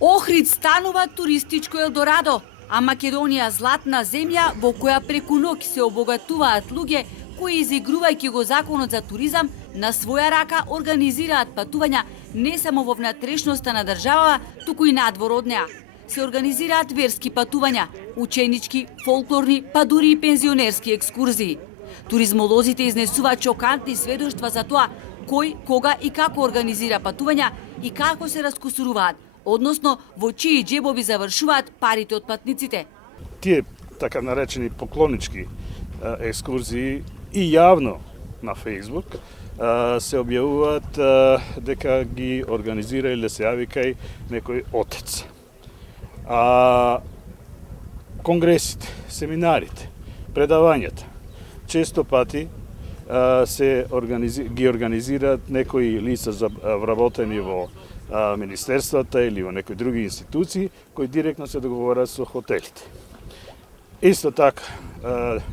Охрид станува туристичко Елдорадо, а Македонија златна земја во која преку ноќ се обогатуваат луѓе кои, изигрувајќи го законот за туризам, на своја рака организираат патувања не само во внатрешноста на државава, туку и надвор од неа. Се организираат верски патувања, ученички, фолклорни, па дури и пензионерски екскурзии. Туризмолозите изнесуваат шокантни сведоштва за тоа кој, кога и како организира патувања и како се раскусуруваат, односно во чии џебови завршуваат парите од патниците. Тие така наречени поклонички екскурзии и јавно на Facebook се објавуваат дека ги организира или се јави кај некој отец. Конгресите, семинарите, предавањата често пати ги организираат некои лица вработени во министерствата или во некои други институции кои директно се договораат со хотелите. Исто така,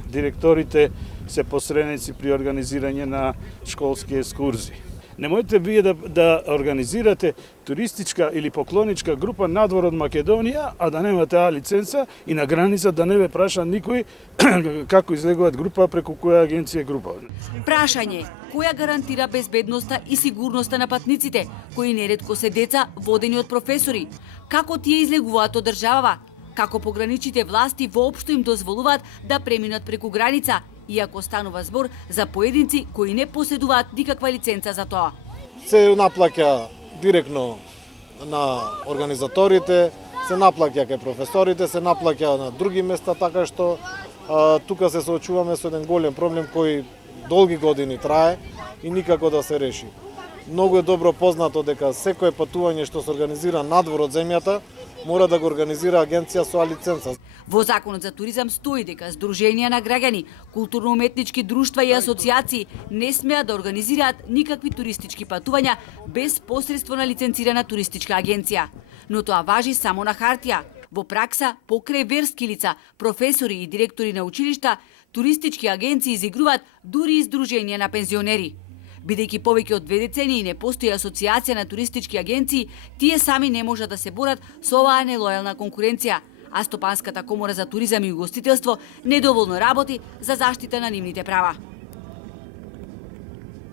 директорите се посредници при организирање на школски екскурзии. Немојте вие да организирате туристичка или поклоничка група надвор од Македонија, а да немате лиценца и на граница да не ве праша никој како излегуваат група, преку која агенција група. Прашање, која гарантира безбедноста и сигурноста на патниците, кои неретко се деца водени од професори? Како тие излегуваат од државава? Како пограничните власти воопшто им дозволуваат да преминат преку граница, иако станува збор за поединци кои не поседуваат никаква лиценца за тоа? Се наплаќа директно на организаторите, се наплаќа кај професорите, се наплаќа на други места, така што тука се соочуваме со еден голем проблем кој долги години трае и никако да се реши. Многу е добро познато дека секое патување што се организира надвор од земјата мора да го организира агенција со лиценца. Во Законот за туризам стои дека здруженија на граѓани, културно-уметнички друштва и асоциации не смеат да организираат никакви туристички патувања без посредство на лиценцирана туристичка агенција. Но тоа важи само на хартија. Во пракса, покрај верски лица, професори и директори на училишта, туристички агенции изигруваат дури и здруженија на пензионери. Бидејќи повеќе од 2 децении не постои асоциација на туристички агенции, тие сами не можат да се борат со оваа нелојална конкуренција, а Стопанската комора за туризам и угостителство недоволно работи за заштита на нивните права.